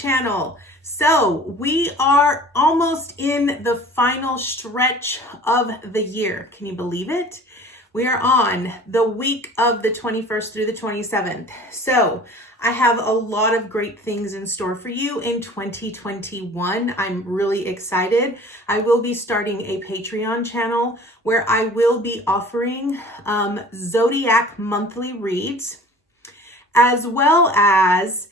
channel. So we are almost in the final stretch of the year. Can you believe it? We are on the week of the 21st through the 27th. So I have a lot of great things in store for you in 2021. I'm really excited. I will be starting a Patreon channel where I will be offering Zodiac monthly reads, as well as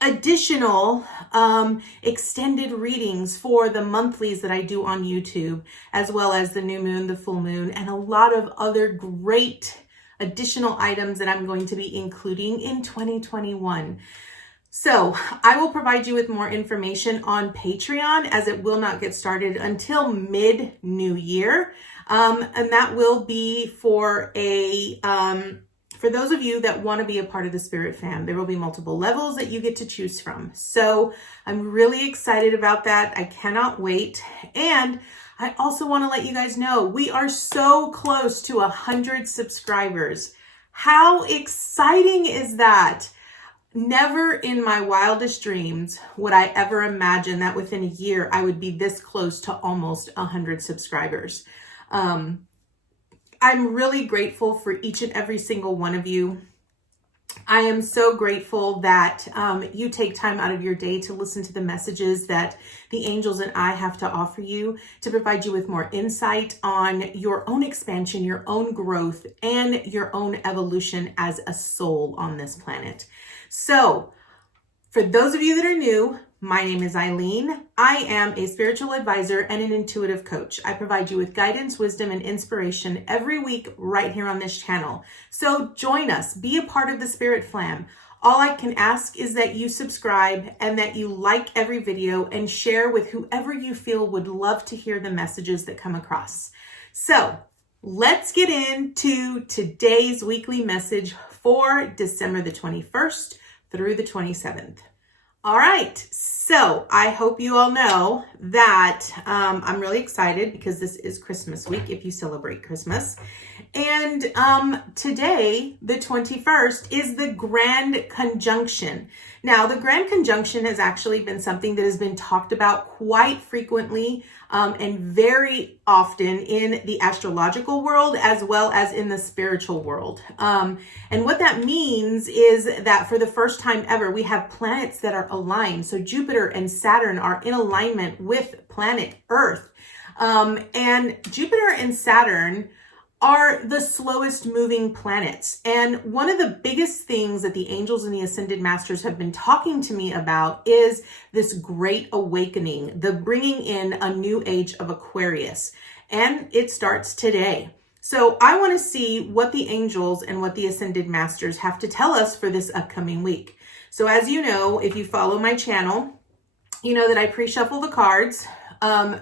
additional extended readings for the monthlies that I do on YouTube, as well as the new moon, the full moon, and a lot of other great additional items that I'm going to be including in 2021. So I will provide you with more information on Patreon, as it will not get started until mid-new year. And that will be for for those of you that want to be a part of the Spirit Fam. There will be multiple levels that you get to choose from. So I'm really excited about that. I cannot wait. And I also want to let you guys know we are so close to 100 subscribers. How exciting is that? Never in my wildest dreams would I ever imagine that within a year I would be this close to almost 100 subscribers. I'm really grateful for each and every single one of you. I am so grateful that you take time out of your day to listen to the messages that the angels and I have to offer you, to provide you with more insight on your own expansion, your own growth, and your own evolution as a soul on this planet. So for those of you that are new, my name is Eileen. I am a spiritual advisor and an intuitive coach. I provide you with guidance, wisdom, and inspiration every week right here on this channel. So join us, be a part of the Spirit Flam. All I can ask is that you subscribe and that you like every video and share with whoever you feel would love to hear the messages that come across. So let's get into today's weekly message for December the 21st through the 27th. All right, so I hope you all know that I'm really excited because this is Christmas week, if you celebrate Christmas. And today, the 21st, is the Grand Conjunction. Now, the Grand Conjunction has actually been something that has been talked about quite frequently and very often in the astrological world, as well as in the spiritual world. And what that means is that for the first time ever, we have planets that are aligned. So Jupiter and Saturn are in alignment with planet Earth. And Jupiter and Saturn are the slowest moving planets. And one of the biggest things that the angels and the ascended masters have been talking to me about is this great awakening, the bringing in a new age of Aquarius. And it starts today. So I want to see what the angels and what the ascended masters have to tell us for this upcoming week. So as you know, if you follow my channel, you know that I pre-shuffle the cards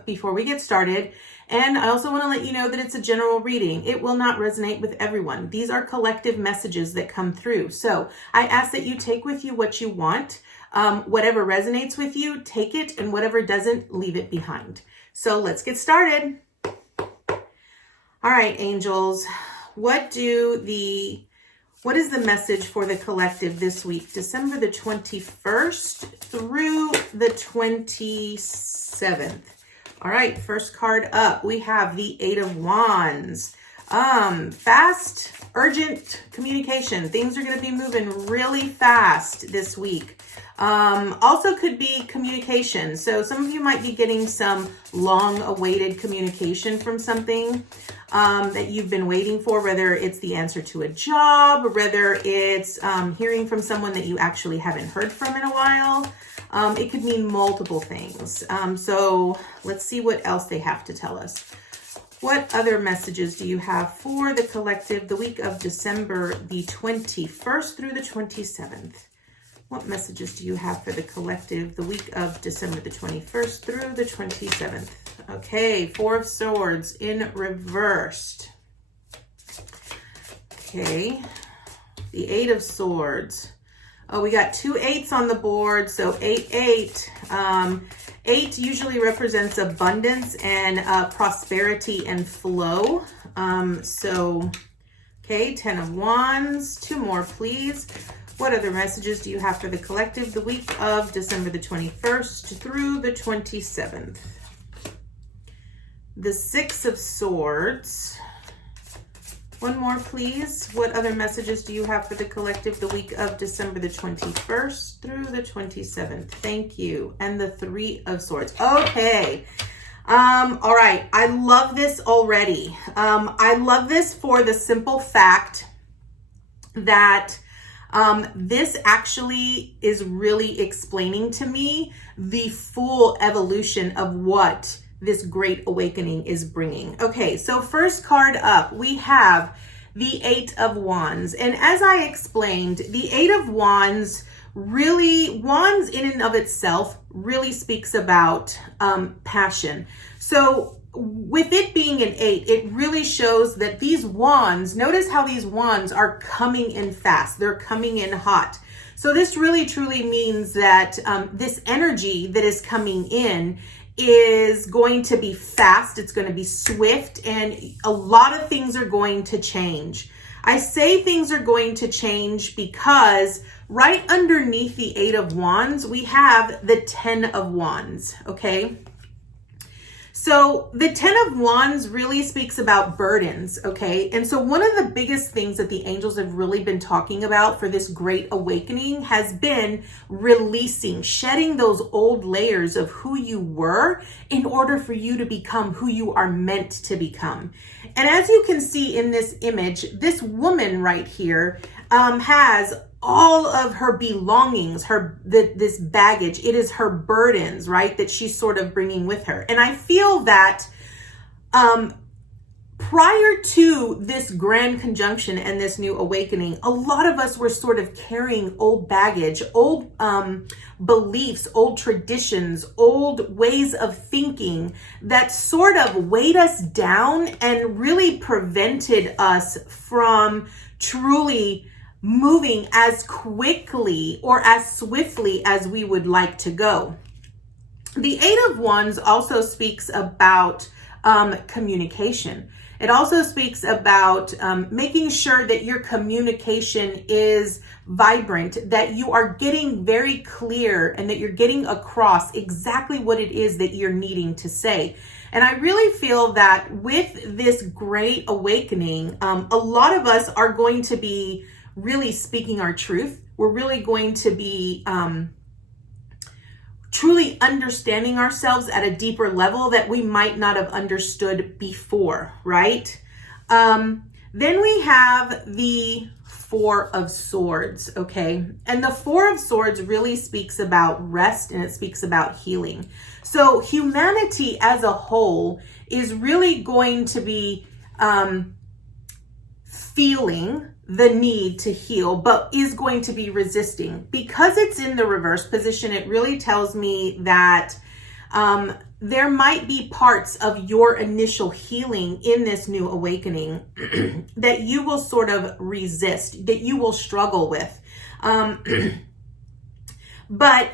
before we get started. And I also want to let you know that it's a general reading. It will not resonate with everyone. These are collective messages that come through. So I ask that you take with you what you want. Whatever resonates with you, take it, and whatever doesn't, leave it behind. So let's get started. All right, angels, what is the message for the collective this week, December the 21st through the 27th? All right, first card up, we have the Eight of Wands. Fast, urgent communication. Things are going to be moving really fast this week. Also could be communication. So some of you might be getting some long-awaited communication from something that you've been waiting for, whether it's the answer to a job, whether it's hearing from someone that you actually haven't heard from in a while. It could mean multiple things. So let's see what else they have to tell us. What other messages do you have for the collective the week of December the 21st through the 27th? What messages do you have for the collective the week of December the 21st through the 27th? Okay, Four of Swords in reversed. Okay, the Eight of Swords. Oh, we got two eights on the board, so 8, 8. 8 usually represents abundance and prosperity and flow. Okay, 10 of Wands. Two more, please. What other messages do you have for the collective the week of December the 21st through the 27th? The Six of Swords. One more, please. What other messages do you have for the collective the week of December the 21st through the 27th? Thank you. And the Three of Swords. Okay. All right. I love this already. I love this for the simple fact that this actually is really explaining to me the full evolution of what this Great Awakening is bringing. Okay, so first card up, we have the Eight of Wands. And as I explained, the Eight of Wands really, wands in and of itself really speaks about passion. So with it being an 8, it really shows that these wands, notice how these wands are coming in fast. They're coming in hot. So this really truly means that this energy that is coming in is going to be fast, it's going to be swift, and a lot of things are going to change. I say things are going to change because right underneath the Eight of Wands, we have the 10 of Wands, okay? So the 10 of Wands really speaks about burdens, okay? And so one of the biggest things that the angels have really been talking about for this Great Awakening has been releasing, shedding those old layers of who you were in order for you to become who you are meant to become. And as you can see in this image, this woman right here has all of her belongings, this baggage. It is her burdens, right, that she's sort of bringing with her. And I feel that prior to this grand conjunction and this new awakening, a lot of us were sort of carrying old baggage, old beliefs, old traditions, old ways of thinking that sort of weighed us down and really prevented us from truly moving as quickly or as swiftly as we would like to go. The Eight of Wands also speaks about communication. It also speaks about making sure that your communication is vibrant, that you are getting very clear and that you're getting across exactly what it is that you're needing to say. And I really feel that with this Great Awakening, a lot of us are going to be really speaking our truth. We're really going to be truly understanding ourselves at a deeper level that we might not have understood before, right? Then we have the Four of Swords, okay? And the Four of Swords really speaks about rest and it speaks about healing. So humanity as a whole is really going to be feeling the need to heal, but is going to be resisting. Because it's in the reverse position, it really tells me that there might be parts of your initial healing in this new awakening that you will sort of resist, that you will struggle with. But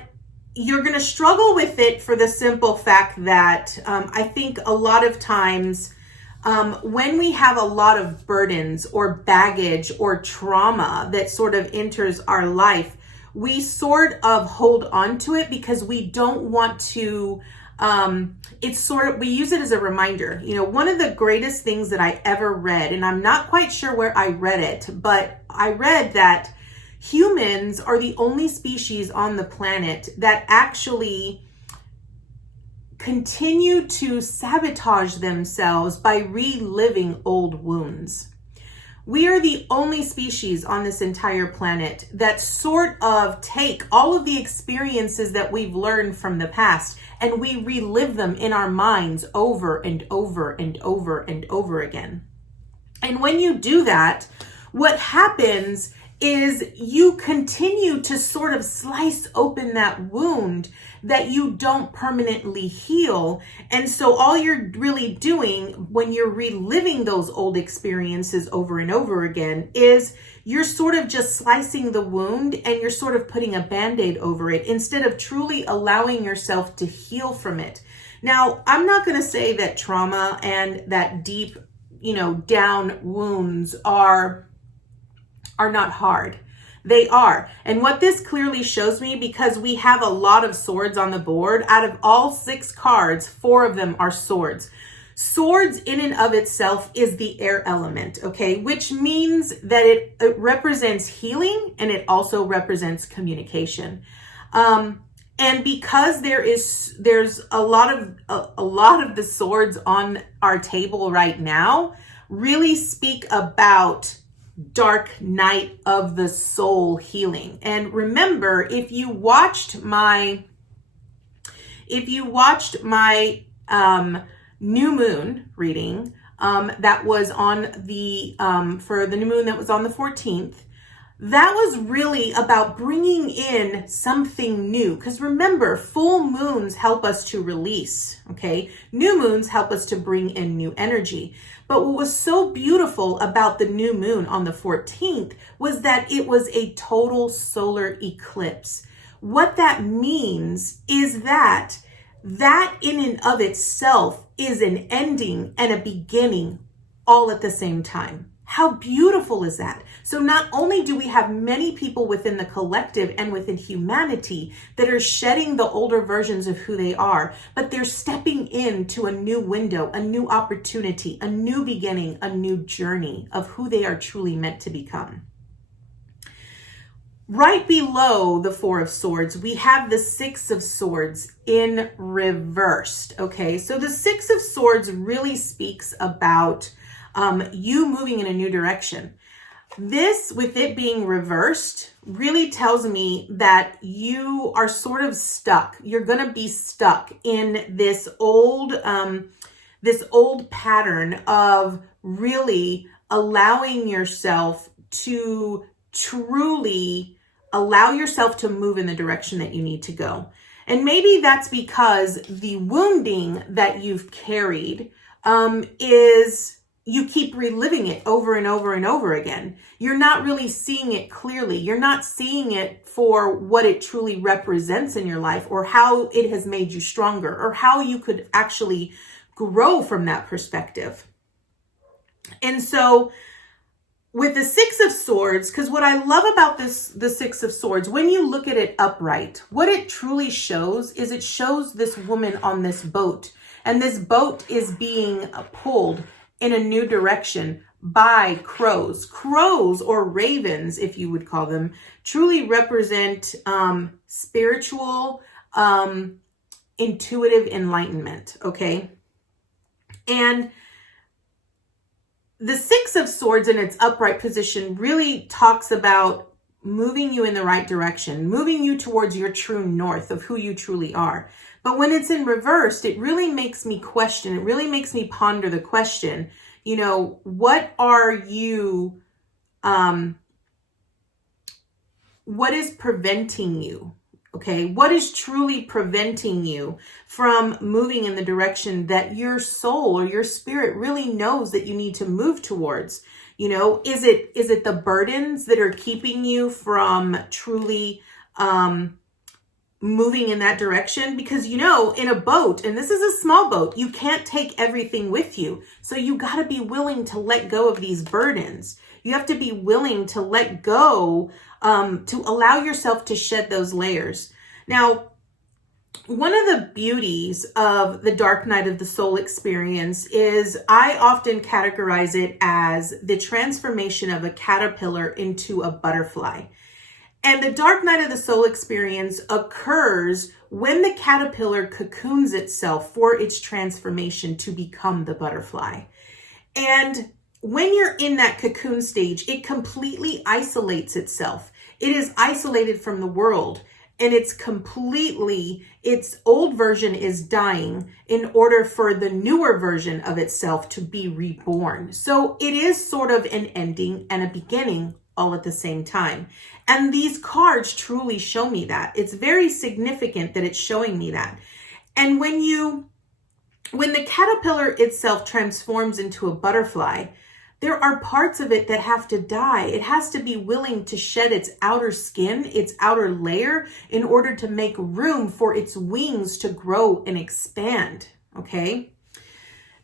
you're going to struggle with it for the simple fact that I think a lot of times when we have a lot of burdens or baggage or trauma that sort of enters our life, we sort of hold on to it because we don't want to, we use it as a reminder. You know, one of the greatest things that I ever read, and I'm not quite sure where I read it, but I read that humans are the only species on the planet that actually continue to sabotage themselves by reliving old wounds. We are the only species on this entire planet that sort of take all of the experiences that we've learned from the past and we relive them in our minds over and over and over and over again. And when you do that, what happens is you continue to sort of slice open that wound that you don't permanently heal. And so all you're really doing when you're reliving those old experiences over and over again is you're sort of just slicing the wound and you're sort of putting a Band-Aid over it instead of truly allowing yourself to heal from it. Now, I'm not going to say that trauma and that deep, down wounds are not hard. They are. And what this clearly shows me, because we have a lot of swords on the board, out of all 6 cards, 4 of them are swords. Swords in and of itself is the air element, okay? Which means that it represents healing, and it also represents communication. And because there's a lot of the swords on our table right now really speak about dark night of the soul healing. And remember, if you watched my new moon reading that was on the for the new moon that was on the 14th, that was really about bringing in something new. Because remember, full moons help us to release, okay? New moons help us to bring in new energy. But what was so beautiful about the new moon on the 14th was that it was a total solar eclipse. What that means is that in and of itself is an ending and a beginning all at the same time. How beautiful is that? So not only do we have many people within the collective and within humanity that are shedding the older versions of who they are, but they're stepping into a new window, a new opportunity, a new beginning, a new journey of who they are truly meant to become. Right below the 4 of Swords, we have the 6 of Swords in reversed, okay? So the 6 of Swords really speaks about you moving in a new direction. This, with it being reversed, really tells me that you are sort of stuck. You're going to be stuck in this old pattern of really allowing yourself to truly allow yourself to move in the direction that you need to go. And maybe that's because the wounding that you've carried is you keep reliving it over and over and over again. You're not really seeing it clearly. You're not seeing it for what it truly represents in your life, or how it has made you stronger, or how you could actually grow from that perspective. And so with the 6 of Swords, because what I love about the 6 of Swords, when you look at it upright, what it truly shows is it shows this woman on this boat. And this boat is being pulled in a new direction by crows. Crows, or ravens, if you would call them, truly represent spiritual, intuitive enlightenment, okay? And the 6 of Swords in its upright position really talks about moving you in the right direction, moving you towards your true north of who you truly are. But when it's in reversed, it really makes me question, it really makes me ponder the question, you know, what are you, what is preventing you? Okay, what is truly preventing you from moving in the direction that your soul or your spirit really knows that you need to move towards? You know, is it the burdens that are keeping you from truly moving in that direction? Because, you know, in a boat, and this is a small boat, you can't take everything with you. So you got to be willing to let go of these burdens. You have to be willing to let go, to allow yourself to shed those layers. Now, one of the beauties of the dark night of the soul experience is I often categorize it as the transformation of a caterpillar into a butterfly. And the dark night of the soul experience occurs when the caterpillar cocoons itself for its transformation to become the butterfly. And when you're in that cocoon stage, it completely isolates itself. It is isolated from the world, and its old version is dying in order for the newer version of itself to be reborn. So it is sort of an ending and a beginning all at the same time. And these cards truly show me that. It's very significant that it's showing me that. And when the caterpillar itself transforms into a butterfly, there are parts of it that have to die. It has to be willing to shed its outer skin, its outer layer, in order to make room for its wings to grow and expand, okay?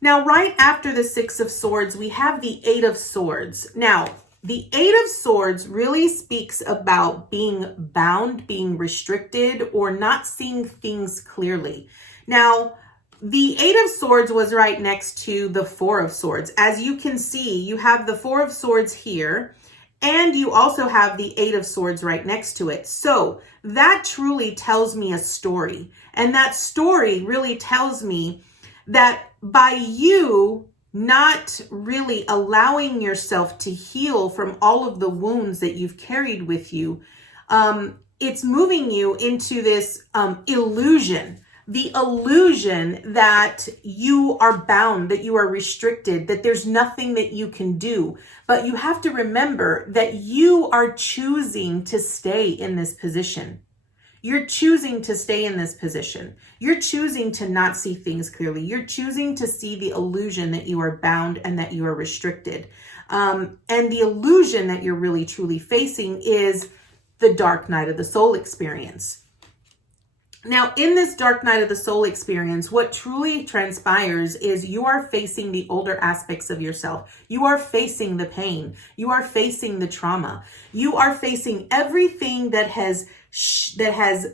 Now, right after the 6 of Swords, we have the 8 of Swords. Now, The Eight of Swords really speaks about being bound, being restricted, or not seeing things clearly. Now, the Eight of Swords was right next to the Four of Swords. As you can see, you have the Four of Swords here, and you also have the Eight of Swords right next to it. So that truly tells me a story. And that story really tells me that by you not really allowing yourself to heal from all of the wounds that you've carried with you, it's moving you into this illusion. The illusion that you are bound, that you are restricted, that there's nothing that you can do. But you have to remember that you are choosing to stay in this position. You're choosing to stay in this position. You're choosing to not see things clearly. You're choosing to see the illusion that you are bound and that you are restricted. And the illusion that you're really truly facing is the dark night of the soul experience. Now, in this dark night of the soul experience, what truly transpires is you are facing the older aspects of yourself. You are facing the pain. You are facing the trauma. You are facing everything that has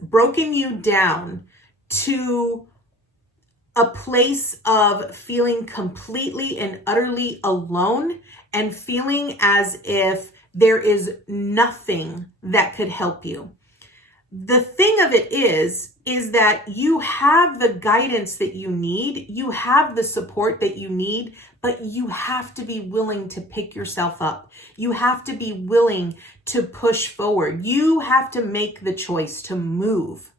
broken you down to a place of feeling completely and utterly alone and feeling as if there is nothing that could help you. The thing of it is that you have the guidance that you need. You have the support that you need, but you have to be willing to pick yourself up. You have to be willing to push forward. You have to make the choice to move.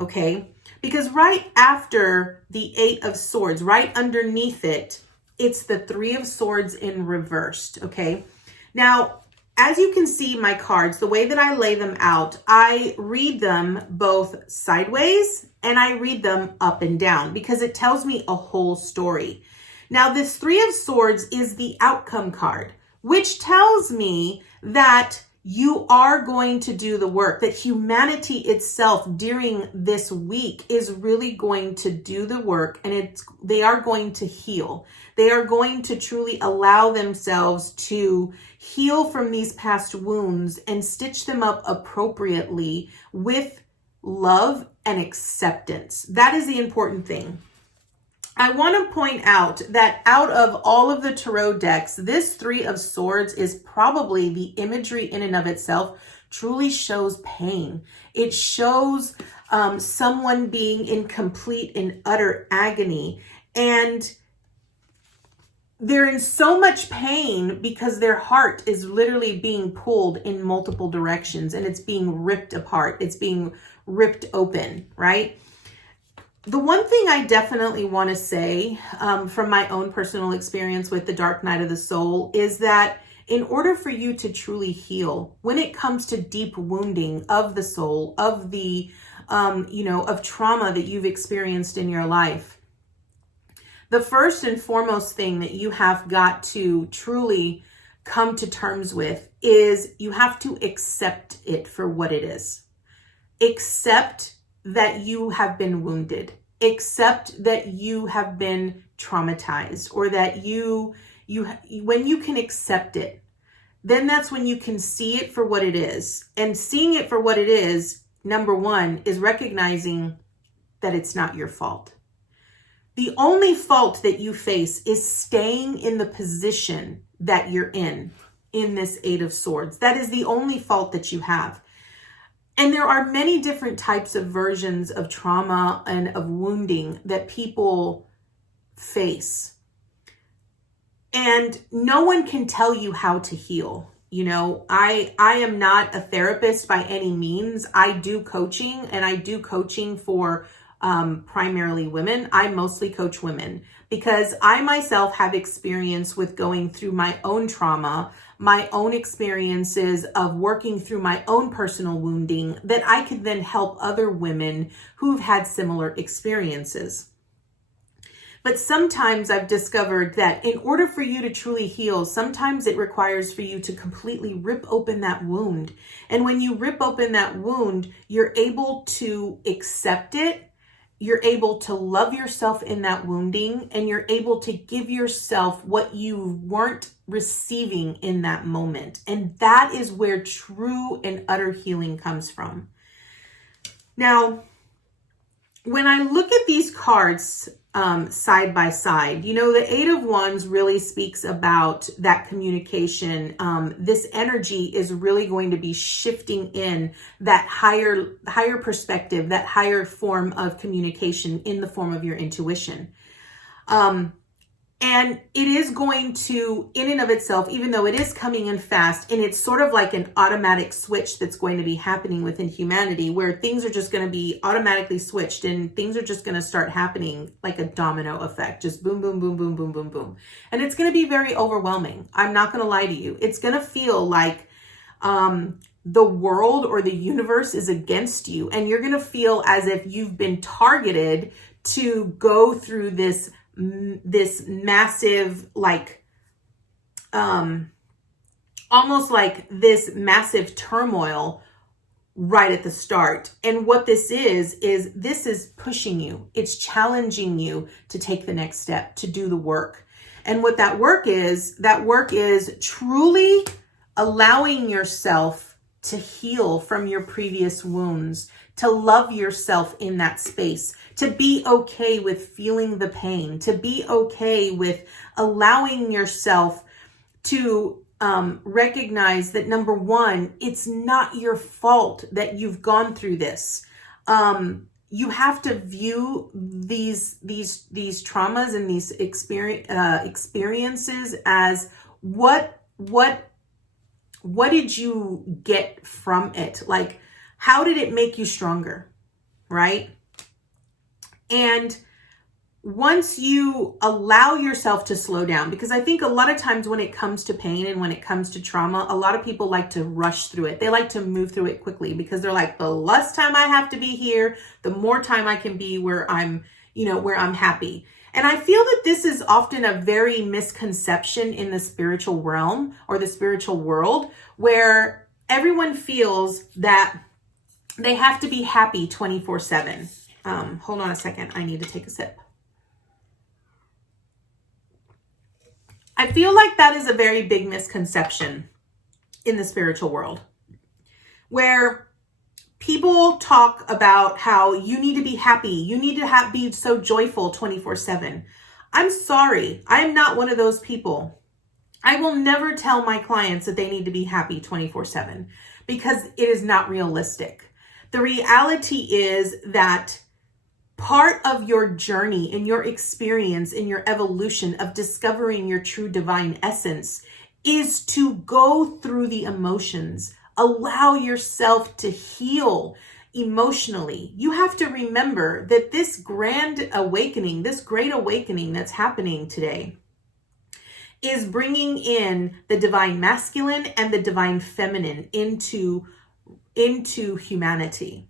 Okay? Because right after the Eight of Swords, right underneath it, it's the Three of Swords in reversed. Okay? Now, as you can see my cards, the way that I lay them out, I read them both sideways and I read them up and down because it tells me a whole story. Now, this Three of Swords is the outcome card, which tells me that you are going to do the work, that humanity itself during this week is really going to do the work, and they are going to heal. They are going to truly allow themselves to heal from these past wounds and stitch them up appropriately with love and acceptance. That is the important thing. I want to point out that out of all of the tarot decks, this Three of Swords is probably the imagery in and of itself truly shows pain. It shows someone being in complete and utter agony. And they're in so much pain because their heart is literally being pulled in multiple directions and it's being ripped apart. It's being ripped open, right? The one thing I definitely want to say from my own personal experience with the dark night of the soul is that in order for you to truly heal, when it comes to deep wounding of the soul, of the, of trauma that you've experienced in your life, the first and foremost thing that you have got to truly come to terms with is you have to accept it for what it is. Accept that you have been wounded. Accept that you have been traumatized, or that when you can accept it, then that's when you can see it for what it is. And seeing it for what it is, number one, is recognizing that it's not your fault. The only fault that you face is staying in the position that you're in this Eight of Swords. That is the only fault that you have. And there are many different types of versions of trauma and of wounding that people face. And no one can tell you how to heal. You know, I am not a therapist by any means. I do coaching, and I do coaching for primarily women. I mostly coach women because I myself have experience with going through my own trauma, my own experiences of working through my own personal wounding that I could then help other women who've had similar experiences. But sometimes I've discovered that in order for you to truly heal, sometimes it requires for you to completely rip open that wound. And when you rip open that wound, you're able to accept it you're able to love yourself in that wounding, and you're able to give yourself what you weren't receiving in that moment. And that is where true and utter healing comes from. Now, when I look at these cards side by side, the Eight of Wands really speaks about that communication. This energy is really going to be shifting in that higher perspective, that higher form of communication in the form of your intuition. And it is going to, in and of itself, even though it is coming in fast, and it's sort of like an automatic switch that's going to be happening within humanity, where things are just going to be automatically switched and things are just going to start happening like a domino effect, just boom, boom, boom, boom, boom, boom, boom. And it's going to be very overwhelming. I'm not going to lie to you. It's going to feel like the world or the universe is against you, and you're going to feel as if you've been targeted to go through this massive, like, almost like this massive turmoil right at the start. And what this is this is pushing you. It's challenging you to take the next step, to do the work. And what that work is truly allowing yourself to heal from your previous wounds, to love yourself in that space, to be okay with feeling the pain, to be okay with allowing yourself to recognize that, number one, it's not your fault that you've gone through this. You have to view these traumas and these experiences as what did you get from it? Like, how did it make you stronger, right? And once you allow yourself to slow down, because I think a lot of times when it comes to pain and when it comes to trauma, a lot of people like to rush through it. They like to move through it quickly because they're like, the less time I have to be here, the more time I can be where I'm happy. And I feel that this is often a very misconception in the spiritual realm or the spiritual world, where everyone feels that they have to be happy 24/7. Hold on a second. I need to take a sip. I feel like that is a very big misconception in the spiritual world, where people talk about how you need to be happy. You need to be so joyful 24/7. I'm sorry. I am not one of those people. I will never tell my clients that they need to be happy 24/7 because it is not realistic. The reality is that part of your journey, in your experience, in your evolution of discovering your true divine essence, is to go through the emotions. Allow yourself to heal emotionally. You have to remember that this grand awakening, this great awakening that's happening today, is bringing in the divine masculine and the divine feminine into humanity.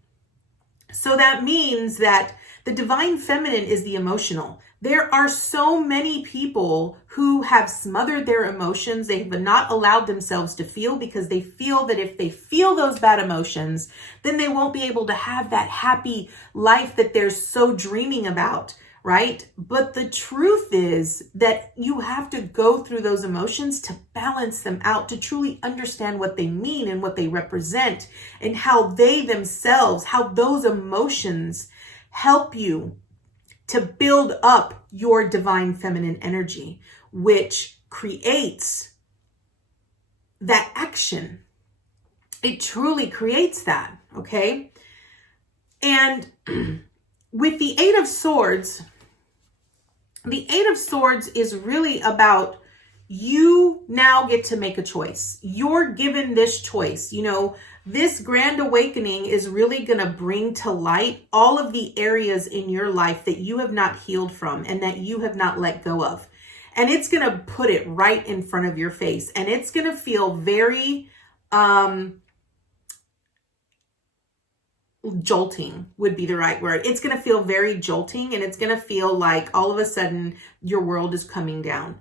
So that means that the divine feminine is the emotional. There are so many people who have smothered their emotions. They have not allowed themselves to feel because they feel that if they feel those bad emotions, then they won't be able to have that happy life that they're so dreaming about, right? But the truth is that you have to go through those emotions to balance them out, to truly understand what they mean and what they represent, and how they themselves, how those emotions help you to build up your divine feminine energy, which creates that action. It truly creates that, okay? And with the Eight of Swords is really about, you now get to make a choice. You're given this choice. This grand awakening is really going to bring to light all of the areas in your life that you have not healed from and that you have not let go of. And it's going to put it right in front of your face. And it's going to feel very jolting would be the right word. It's going to feel very jolting, and it's going to feel like all of a sudden your world is coming down.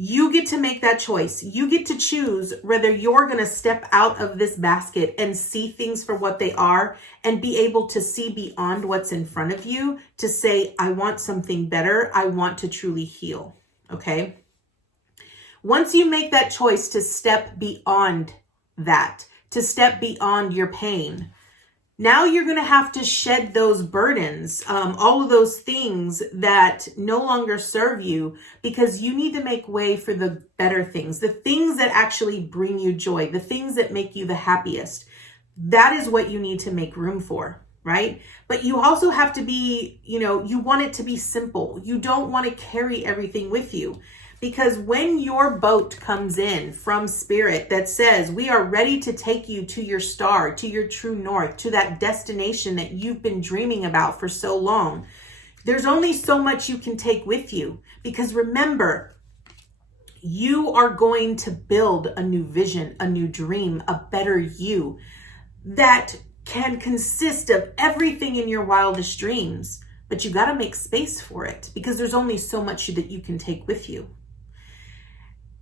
You get to make that choice. You get to choose whether you're going to step out of this basket and see things for what they are and be able to see beyond what's in front of you to say, I want something better. I want to truly heal. Okay. Once you make that choice to step beyond that, to step beyond your pain, now you're going to have to shed those burdens, all of those things that no longer serve you, because you need to make way for the better things, the things that actually bring you joy, the things that make you the happiest. That is what you need to make room for, right? But you also have to be, you want it to be simple. You don't want to carry everything with you. Because when your boat comes in from spirit that says, we are ready to take you to your star, to your true north, to that destination that you've been dreaming about for so long, there's only so much you can take with you. Because remember, you are going to build a new vision, a new dream, a better you that can consist of everything in your wildest dreams. But you got to make space for it, because there's only so much that you can take with you.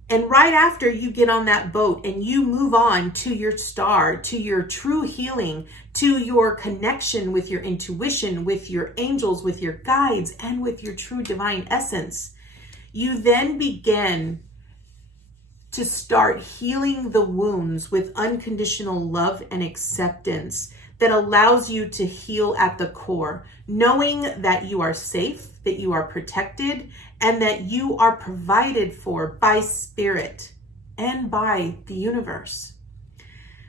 And right after you get on that boat and you move on to your star, to your true healing, to your connection with your intuition, with your angels, with your guides, and with your true divine essence, you then begin to start healing the wounds with unconditional love and acceptance that allows you to heal at the core, knowing that you are safe, that you are protected, and that you are provided for by spirit and by the universe.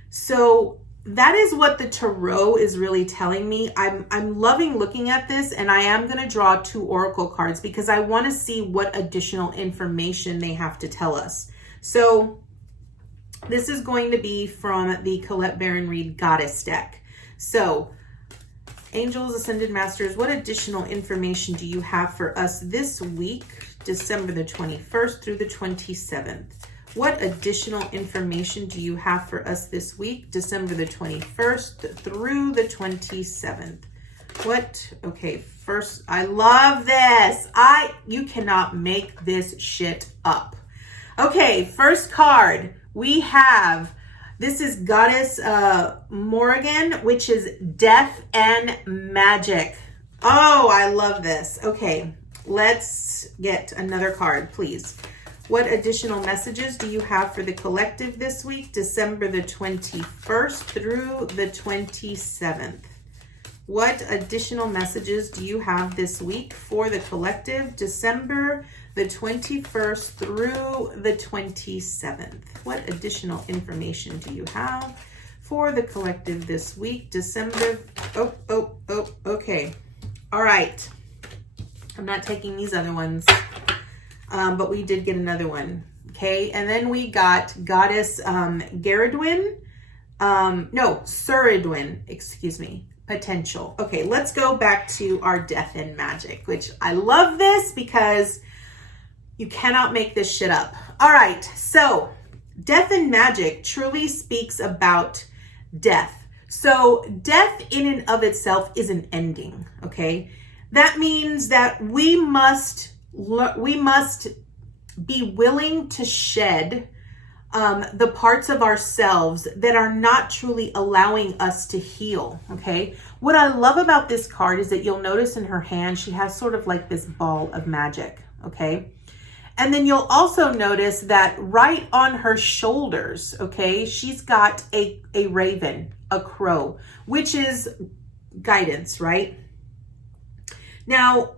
So that is what the tarot is really telling me. I'm loving looking at this, and I am going to draw 2 oracle cards because I want to see what additional information they have to tell us. So this is going to be from the Colette Baron Reid Goddess deck. So Angels, Ascended Masters, what additional information do you have for us this week, December the 21st through the 27th? What additional information do you have for us this week, December the 21st through the 27th? Okay, first, I love this. You cannot make this shit up. Okay, first card, we have, this is Goddess Morrigan, which is Death and Magic. Oh, I love this. Okay, let's get another card, please. What additional messages do you have for the collective this week, December the 21st through the 27th? What additional messages do you have this week for the collective, December the 21st through the 27th? What additional information do you have for the collective this week, December? Okay. All right. I'm not taking these other ones, but we did get another one. Okay. And then we got Goddess Ceridwen, excuse me. Potential. Okay, let's go back to our Death and Magic, which I love this because you cannot make this shit up. All right, so Death and Magic truly speaks about death. So death in and of itself is an ending, okay? That means that we must be willing to shed the parts of ourselves that are not truly allowing us to heal, okay? What I love about this card is that you'll notice in her hand, she has sort of like this ball of magic, okay? And then you'll also notice that right on her shoulders, okay, she's got a raven, a crow, which is guidance, right? Now,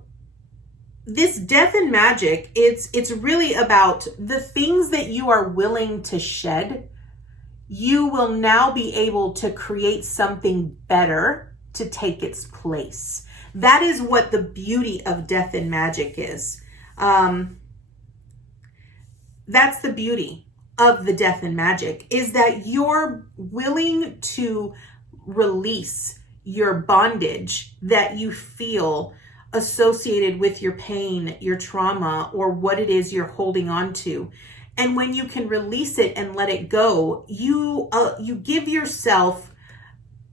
this Death and Magic, it's really about the things that you are willing to shed. You will now be able to create something better to take its place. That is what the beauty of Death and Magic is. That's the beauty of the Death and Magic, is that you're willing to release your bondage that you feel associated with your pain, your trauma, or what it is you're holding on to. And when you can release it and let it go, you give yourself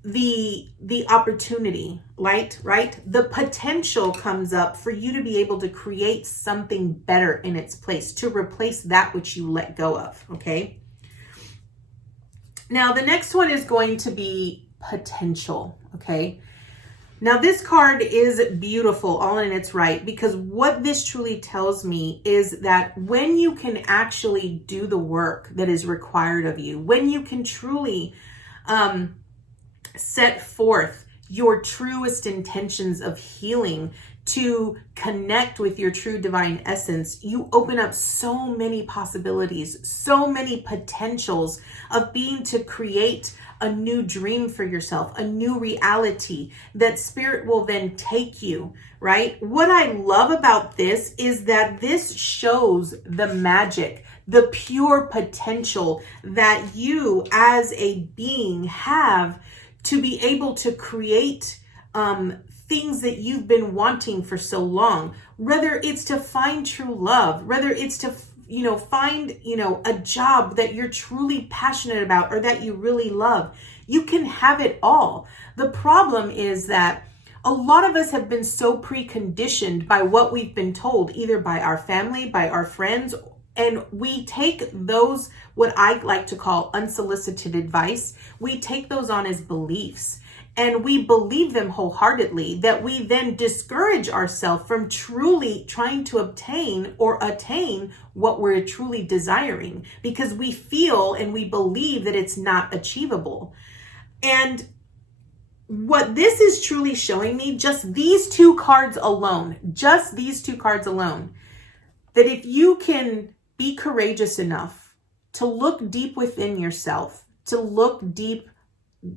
the opportunity, right? The potential comes up for you to be able to create something better in its place, to replace that which you let go of, okay? Now, the next one is going to be potential, okay? Now, this card is beautiful all in its right, because what this truly tells me is that when you can actually do the work that is required of you, when you can truly set forth your truest intentions of healing to connect with your true divine essence, you open up so many possibilities, so many potentials of being to create a new dream for yourself, a new reality that spirit will then take you, right? What I love about this is that this shows the magic, the pure potential that you as a being have to be able to create things that you've been wanting for so long, whether it's to find true love, whether it's to find a job that you're truly passionate about or that you really love. You can have it all. The problem is that a lot of us have been so preconditioned by what we've been told, either by our family, by our friends, and we take those, what I like to call unsolicited advice, we take those on as beliefs. And we believe them wholeheartedly, that we then discourage ourselves from truly trying to obtain or attain what we're truly desiring, because we feel and we believe that it's not achievable. And what this is truly showing me, just these two cards alone, that if you can be courageous enough to look deep within yourself, to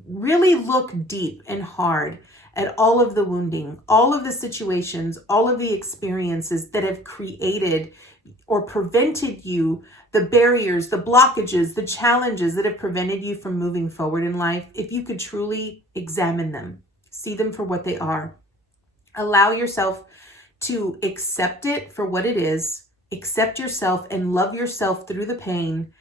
really look deep and hard at all of the wounding, all of the situations, all of the experiences that have created or prevented you, the barriers, the blockages, the challenges that have prevented you from moving forward in life. If you could truly examine them, see them for what they are, allow yourself to accept it for what it is, accept yourself and love yourself through the pain,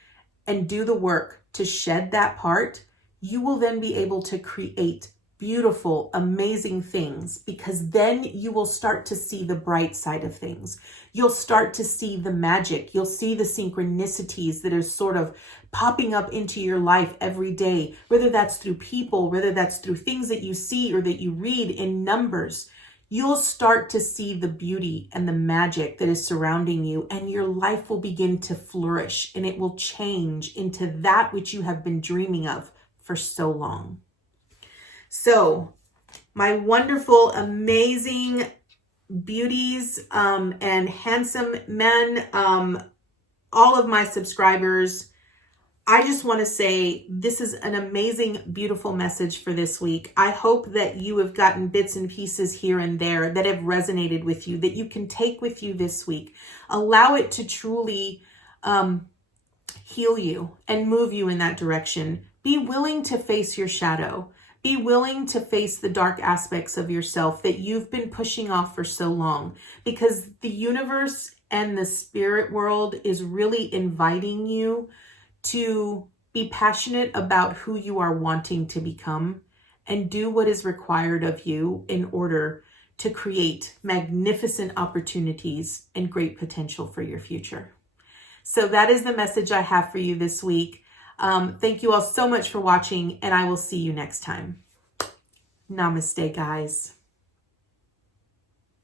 and do the work to shed that part, you will then be able to create beautiful, amazing things, because then you will start to see the bright side of things. You'll start to see the magic. You'll see the synchronicities that are sort of popping up into your life every day, whether that's through people, whether that's through things that you see or that you read in numbers. You'll start to see the beauty and the magic that is surrounding you, and your life will begin to flourish, and it will change into that which you have been dreaming of for so long. So, my wonderful, amazing beauties and handsome men, all of my subscribers, I just want to say this is an amazing, beautiful message for this week. I hope that you have gotten bits and pieces here and there that have resonated with you, that you can take with you this week. Allow it to truly heal you and move you in that direction. Be willing to face your shadow. Be willing to face the dark aspects of yourself that you've been pushing off for so long, because the universe and the spirit world is really inviting you to be passionate about who you are wanting to become and do what is required of you in order to create magnificent opportunities and great potential for your future. So that is the message I have for you this week. Thank you all so much for watching, and I will see you next time. Namaste, guys.